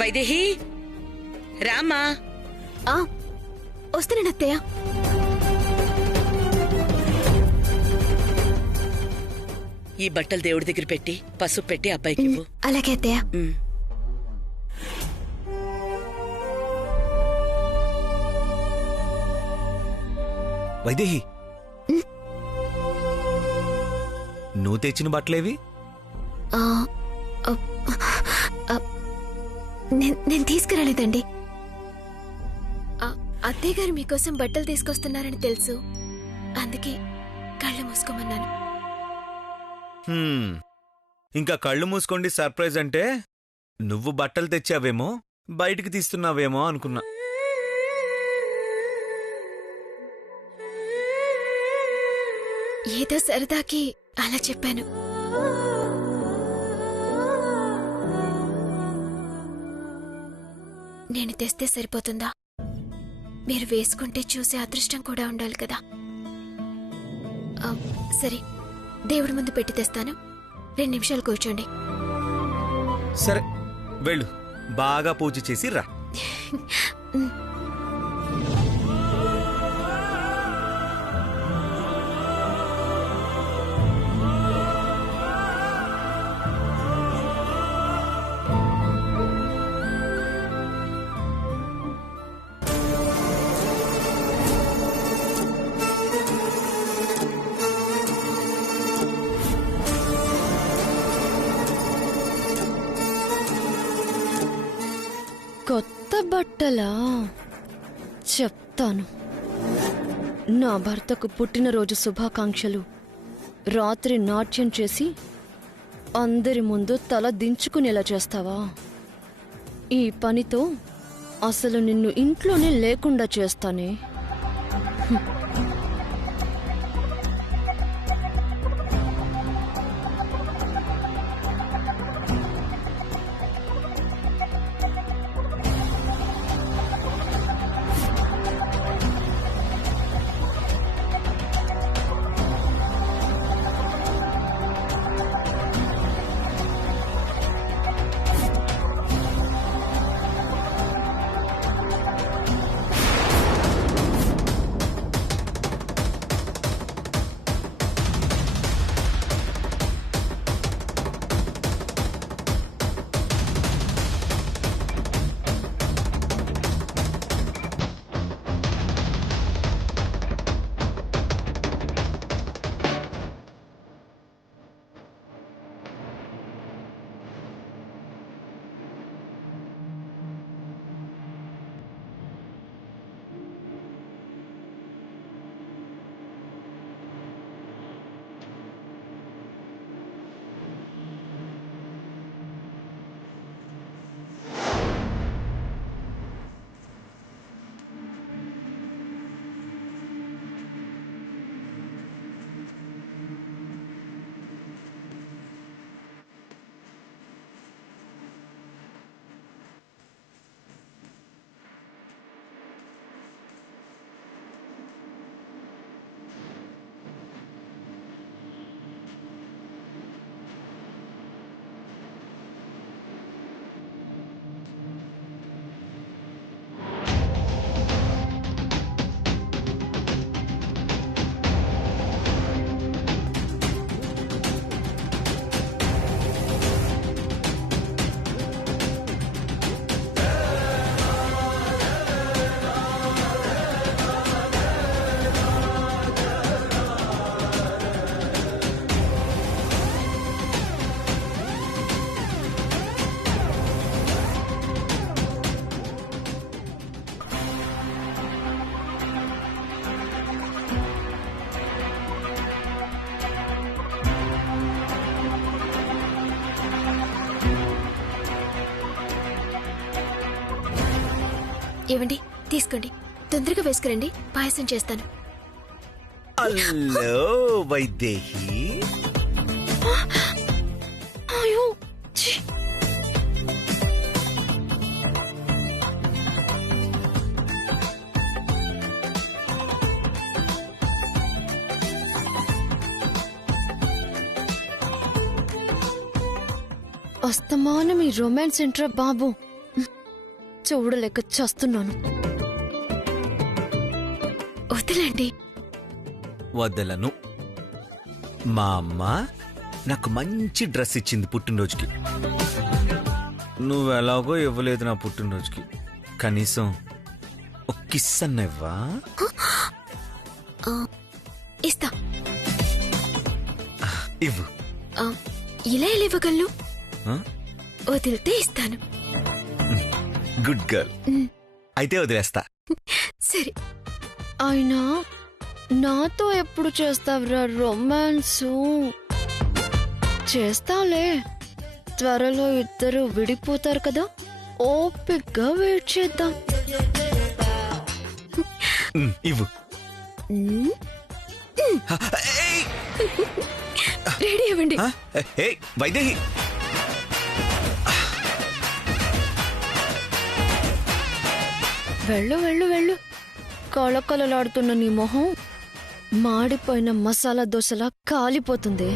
వైదేహి రామా. వస్తున్నాను అత్తయ్య. ఈ బట్టలు దేవుడి దగ్గర పెట్టి పసుపు పెట్టి అబ్బాయికి ఇవ్వు. అలాగే అత్తయ్య. వైదేహి, నువ్వు తెచ్చిన బట్టలేవి? నేను తీసుకురాలేదండి. అత్తయ్య గారు మీకోసం బట్టలు తీసుకొస్తున్నారని తెలుసు, అందుకే కళ్ళు మూసుకోమన్నాను. ఇంకా కళ్ళు మూసుకోండి సర్ప్రైజ్ అంటే నువ్వు బట్టలు తెచ్చావేమో, బయటికి తీస్తున్నావేమో అనుకున్నా. ఏదో సరదాకి అలా చెప్పాను. నేను తెస్తే సరిపోతుందా? మీరు వేసుకుంటే చూసే అదృష్టం కూడా ఉండాలి కదా. సరే, దేవుడి ముందు పెట్టి తెస్తాను. 2 నిమిషాలు కూర్చోండి. సరే వెళ్ళు, బాగా పూజ చేసి రా. కొత్త బట్టలా? చెప్తాను. నా భర్తకు పుట్టినరోజు శుభాకాంక్షలు రాత్రి నాట్యం చేసి అందరి ముందు తల దించుకునేలా చేస్తావా? ఈ పనితో అసలు నిన్ను ఇంట్లోనే లేకుండా చేస్తానే. ఏవండి, తీసుకోండి. తొందరగా వేసుకురండి, పాయసం చేస్తాను. హలో వైదేహి. అయ్యో, అస్తమానం ఈ రొమాన్స్ ఏంట్రా బాబు, చూడలేక చస్తున్నాను. వదలండి. వదలను. మా అమ్మ నాకు మంచి డ్రెస్ ఇచ్చింది పుట్టినరోజుకి. నువ్వెలాగో ఇవ్వలేదు నా పుట్టినరోజుకి. కనీసం ఒక కిస్ అన్న ఇవ్వా? ఇస్తా. ఇవ్వు. ఇలా ఎలా ఇవ్వగలను? ఆ? వదిలితే ఇస్తాను. Good girl. అయితే వదిలేస్తా. సరే. అయినా నాతో ఎప్పుడు చేస్తావురా రొమాన్సు? చేస్తావులే, త్వరలో ఇద్దరు విడిపోతారు కదా, ఓపిగ్గా వెయిట్ చేద్దాం. ఇవ్వు. ఏయ్! రెడీ అవ్వండి. ఏయ్, వైదేహి. వెళ్ళు వెళ్ళు వెళ్ళు. కళకళలాడుతున్న నీ మొహం మాడిపోయిన మసాలా దోశలా కాలిపోతుంది.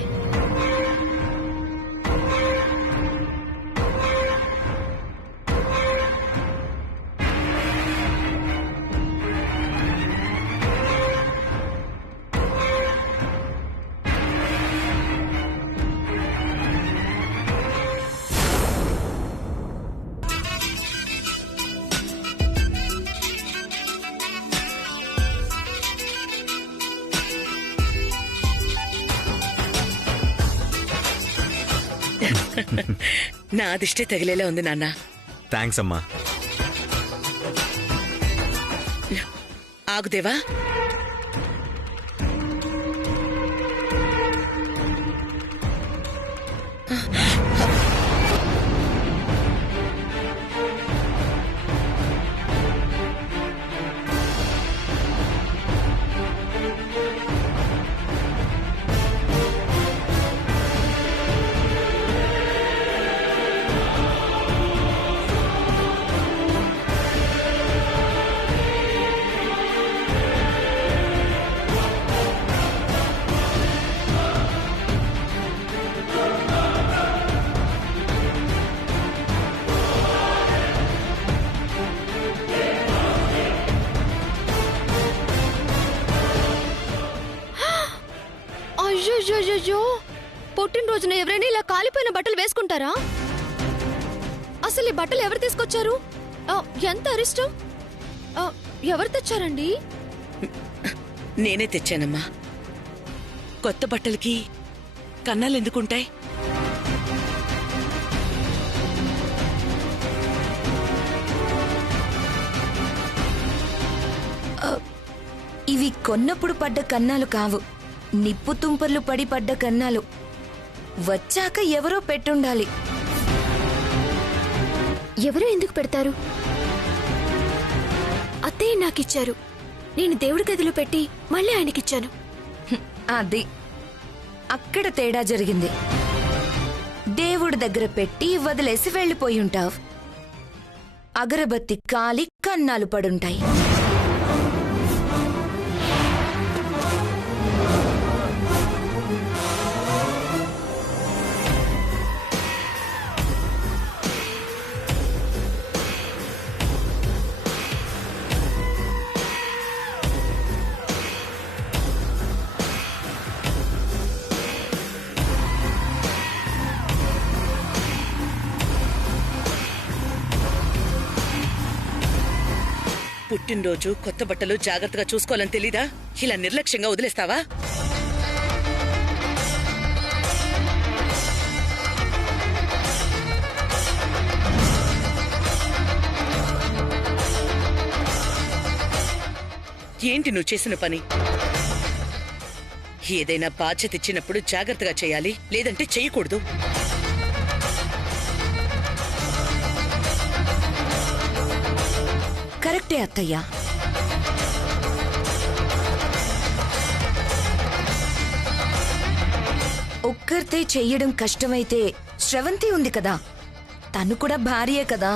నా దిష్టి తగిలేలా ఉంది నాన్న. థ్యాంక్స్ అమ్మా. ఆగుదేవా. అయ్యో, పుట్టినరోజున ఎవరైనా ఇలా కాలిపోయిన బట్టలు వేసుకుంటారా? అసలు ఈ బట్టలు ఎవరు తీసుకొచ్చారు? ఎంత అరిష్టం! ఎవరు తెచ్చారండి? నేనే తెచ్చానమ్మా. కొత్త బట్టలకి కన్నాలు ఎందుకుంటాయి? ఇవి కొన్నప్పుడు పడ్డ కన్నాలు కావు, నిప్పు తుంపర్లు పడి పడ్డ కన్నాలు. వచ్చాక ఎవరో పెట్టుండాలి. ఎవరో ఎందుకు పెడతారు? అత్తయ్య నాకిచ్చారు. నేను దేవుడి గదిలో పెట్టి మళ్ళీ ఆయనకిచ్చాను. అది అక్కడ తేడా జరిగింది. దేవుడి దగ్గర పెట్టి వదిలేసి వెళ్ళిపోయి ఉంటావు. అగరబత్తి కాలి కన్నాలు పడుంటాయి. పుట్టినరోజు కొత్త బట్టలు జాగ్రత్తగా చూసుకోవాలని తెలీదా? ఇలా నిర్లక్ష్యంగా వదిలేస్తావా? ఏంటి నువ్వు చేసిన పని? ఏదైనా బాధ్యత ఇచ్చినప్పుడు జాగ్రత్తగా చేయాలి, లేదంటే చేయకూడదు. కరెక్టే అత్తయ్య. ఒక్కరితే చెయ్యడం కష్టమైతే శ్రవంతి ఉంది కదా, తను కూడా భార్యే కదా.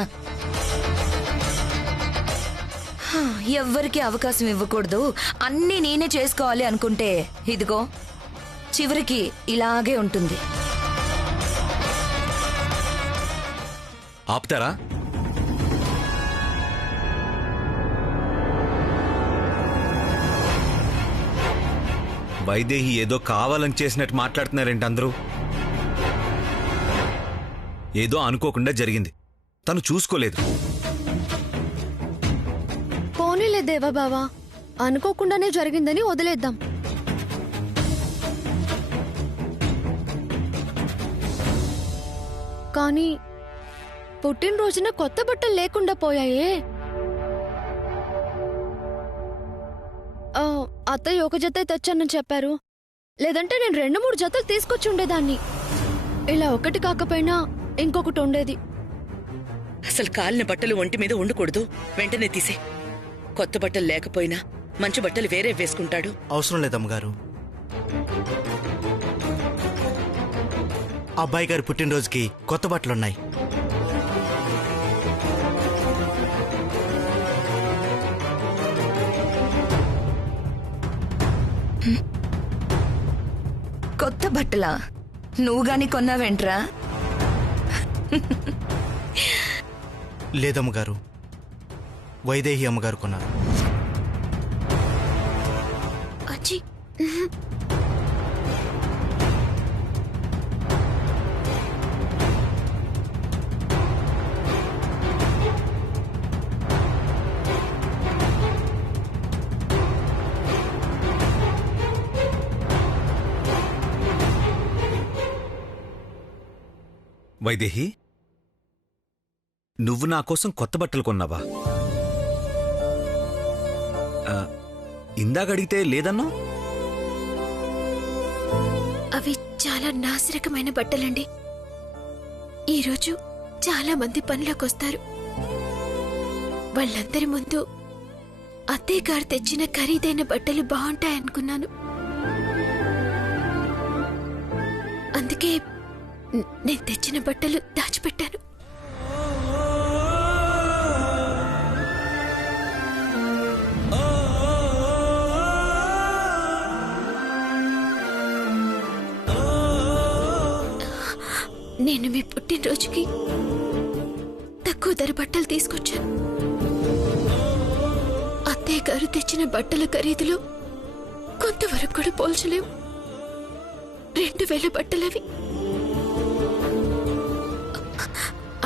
ఎవ్వరికి అవకాశం ఇవ్వకూడదు, అన్నీ నేనే చేసుకోవాలి అనుకుంటే ఇదిగో చివరికి ఇలాగే ఉంటుంది. ఆపుతారా? వైదేహి ఏదో కావాలని చేసినట్టు మాట్లాడుతున్నారేంటి అందరూ? ఏదో అనుకోకుండా జరిగింది, తను చూసుకోలేదు. పోనీలే దేవా బావా, అనుకోకుండానే జరిగిందని వదిలేద్దాం. కానీ పుట్టినరోజున కొత్త బట్టలు లేకుండా పోయాయే. అత్తయ్య ఒక జత తెచ్చానని చెప్పారు, లేదంటే నేను 2-3 జతలు తీసుకొచ్చి ఉండేదాన్ని. ఇలా ఒకటి కాకపోయినా ఇంకొకటి ఉండేది. అసలు కాలిన బట్టలు ఒంటి మీద ఉండకూడదు, వెంటనే తీసే. కొత్త బట్టలు లేకపోయినా మంచి బట్టలు వేరే వేసుకుంటాడు. అవసరం లేదమ్మగారు. అబ్బాయి గారి పుట్టినరోజుకి కొత్త బట్టలున్నాయి. కొత్త బట్టలా? నువ్వు గాని కొన్నావేంట్రా? లేదమ్మగారు, వైదేహి అమ్మగారు కొన్నారు. అచ్చి, వైదేహి, నువ్వు నా కోసం కొత్త బట్టలు కొన్నావా? ఇందాకడిగితే లేదన్నా? అవి చాలా నాసిరకమైన బట్టలండి. ఈరోజు చాలా మంది పనిలోకొస్తారు. వాళ్ళందరి ముందు అత్తయ్య గారు తెచ్చిన ఖరీదైన బట్టలు బాగుంటాయనుకున్నాను. అందుకే నేను తెచ్చిన బట్టలు దాచిపెట్టాను. నేను మీ పుట్టినరోజుకి తక్కువ ధర బట్టలు తీసుకొచ్చాను. అత్తయ్య గారు తెచ్చిన బట్టల ఖరీదులో కొంతవరకు కూడా పోల్చలేవు. 2000 బట్టలవి.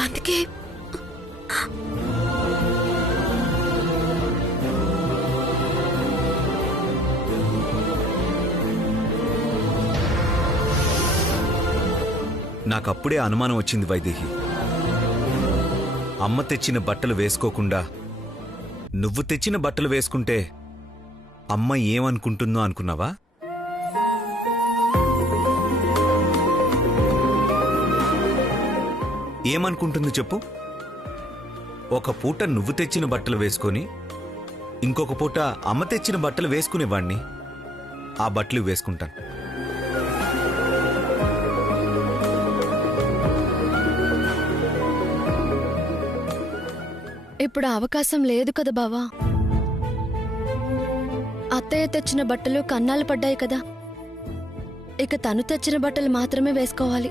అందుకే నాకప్పుడే అనుమానం వచ్చింది వైదేహి. అమ్మ తెచ్చిన బట్టలు వేసుకోకుండా నువ్వు తెచ్చిన బట్టలు వేసుకుంటే అమ్మ ఏమనుకుంటుందో అనుకున్నావా? ఏమనుకుంటుంది చెప్పు? ఒక పూట నువ్వు తెచ్చిన బట్టలు వేసుకొని ఇంకొక పూట అమ్మ తెచ్చిన బట్టలు వేసుకునేవాణ్ణి. ఆ బట్టలు వేసుకుంటాను. ఇప్పుడు అవకాశం లేదు కదా బావా. అత్తయ్య తెచ్చిన బట్టలు కన్నాలు పడ్డాయి కదా. ఇక తను తెచ్చిన బట్టలు మాత్రమే వేసుకోవాలి.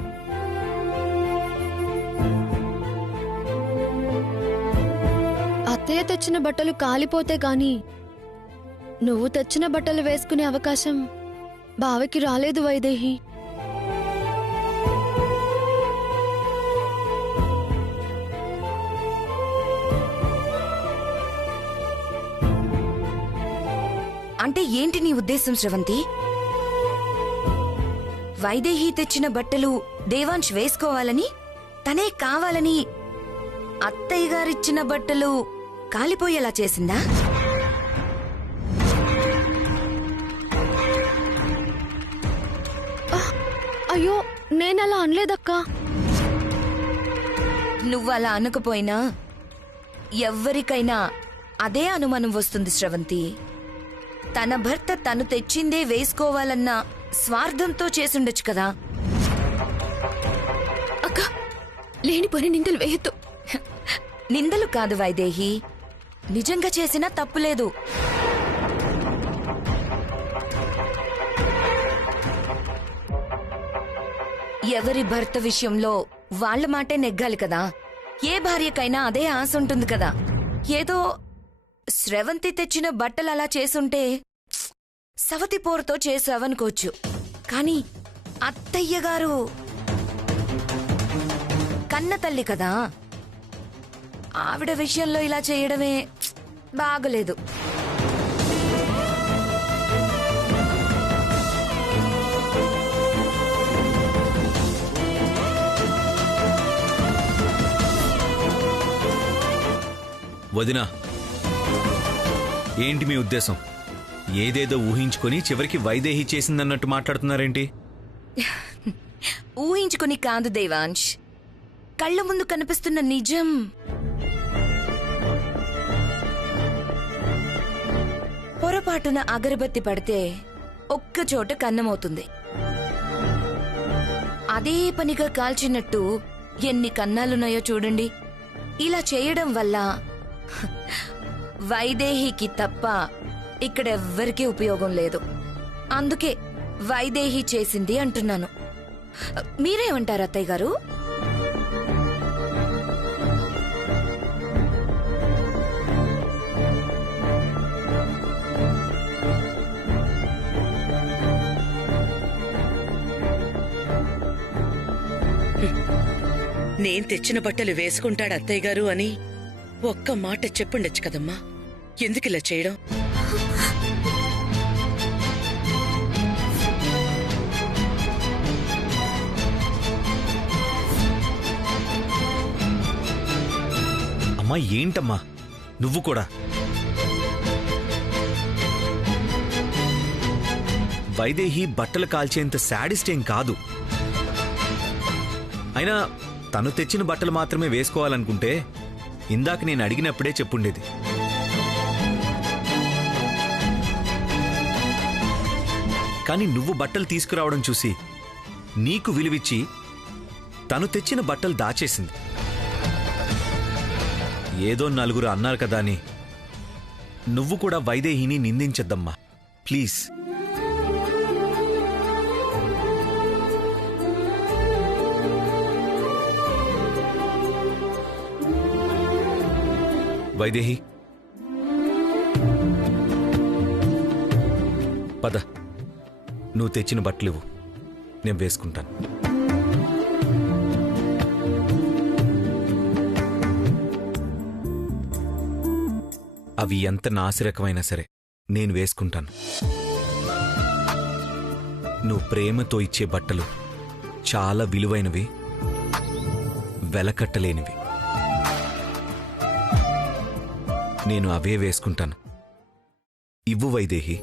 అత్తయ్య తెచ్చిన బట్టలు కాలిపోతే గాని నువ్వు తెచ్చిన బట్టలు వేసుకునే అవకాశం బావకి రాలేదు వైదేహి. అంటే ఏంటి నీ ఉద్దేశం శ్రవంతి? వైదేహి తెచ్చిన బట్టలు దేవాంశ్ వేసుకోవాలని, తనే కావాలని అత్తయ్య గారిచ్చిన బట్టలు కాలిపోయేలా చేసిందా? అయ్యో, నేనలా అనలేదక్కా. నువ్వలా అనకపోయినా ఎవ్వరికైనా అదే అనుమానం వస్తుంది శ్రవంతి. తన భర్త తను తెచ్చిందే వేసుకోవాలన్న స్వార్థంతో చేసుండొచ్చు కదా. అక్క, లేనిపోని నిందలు వేయొద్దు. నిందలు కాదు వైదేహి, నిజంగా చేసినా తప్పులేదు. ఎవరి భర్త విషయంలో వాళ్ళ మాటే నెగ్గాలి కదా. ఏ భార్యకైనా అదే ఆశ ఉంటుంది కదా. ఏదో స్రవంతి తెచ్చిన బట్టలు అలా చేసుంటే సవతి పోరుతో చేసావనుకోవచ్చు. కాని అత్తయ్య గారు కన్న తల్లి కదా, ఆవిడ విషయంలో ఇలా చేయడమే బాగలేదు. వదినా, ఏంటి మీ ఉద్దేశం? ఏదేదో ఊహించుకొని చివరికి వైదేహి చేసిందన్నట్టు మాట్లాడుతున్నారేంటి? ఊహించుకుని కాదు దేవాంశ్, కళ్ళ ముందు కనిపిస్తున్న నిజం. పొరపాటున అగరబత్తి పడితే ఒక్కచోట కన్నమవుతుంది. అదే పనిగా కాల్చినట్టు ఎన్ని కన్నాలున్నాయో చూడండి. ఇలా చేయడం వల్ల వైదేహికి తప్ప ఇక్కడెవ్వరికీ ఉపయోగం లేదు. అందుకే వైదేహి చేసింది అంటున్నాను. మీరేమంటారు అత్తయ్య గారు? నేను తెచ్చిన బట్టలు వేసుకుంటాడు అత్తయ్య గారు అని ఒక్క మాట చెప్పుండొచ్చు కదమ్మా. ఎందుకిలా చేయడం? అమ్మా, ఏంటమ్మా నువ్వు కూడా? వైదేహి బట్టలు కాల్చేంత శాడిస్ట్ ఏం కాదు. అయినా తను తెచ్చిన బట్టలు మాత్రమే వేసుకోవాలనుకుంటే ఇందాక నేను అడిగినప్పుడే చెప్పుండేది. కానీ నువ్వు బట్టలు తీసుకురావడం చూసి నీకు విలువిచ్చి తను తెచ్చిన బట్టలు దాచేసింది. ఏదో నలుగురు అన్నారు కదా అని నువ్వు కూడా వైదేహిని నిందించద్దమ్మా, ప్లీజ్. వైదేహి, పద, నువ్వు తెచ్చిన బట్టలు ఇవ్వు, నేను వేసుకుంటాను. అవి ఎంత నాసిరకమైనా సరే నేను వేసుకుంటాను. నువ్వు ప్రేమతో ఇచ్చే బట్టలు చాలా విలువైనవి, వెలకట్టలేనివి. నేను అవే వేసుకుంటాను. ఇవ్వు వైదేహి.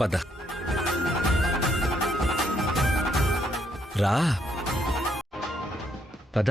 పద, రా, పద.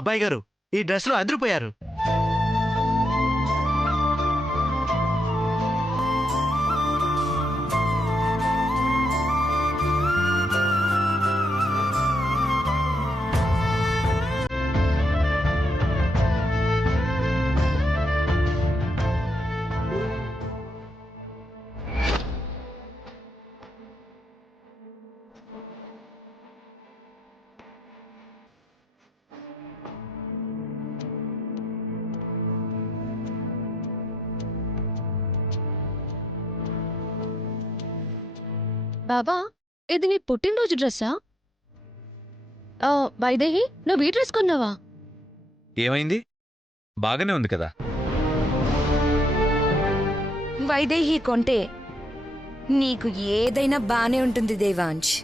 అబ్బాయి గారు ఈ డ్రెస్లో అదిరిపోయారు. బాబా ఇది నీ పుట్టినరోజు డ్రెస్సా? వైదేహి నువ్వు ఈ డ్రెస్ కొన్నావా? ఏమైంది? బాగానే ఉంది కదా. వైదేహి కొంటే నీకు ఏదైనా బానే ఉంటుంది దేవాంశ్.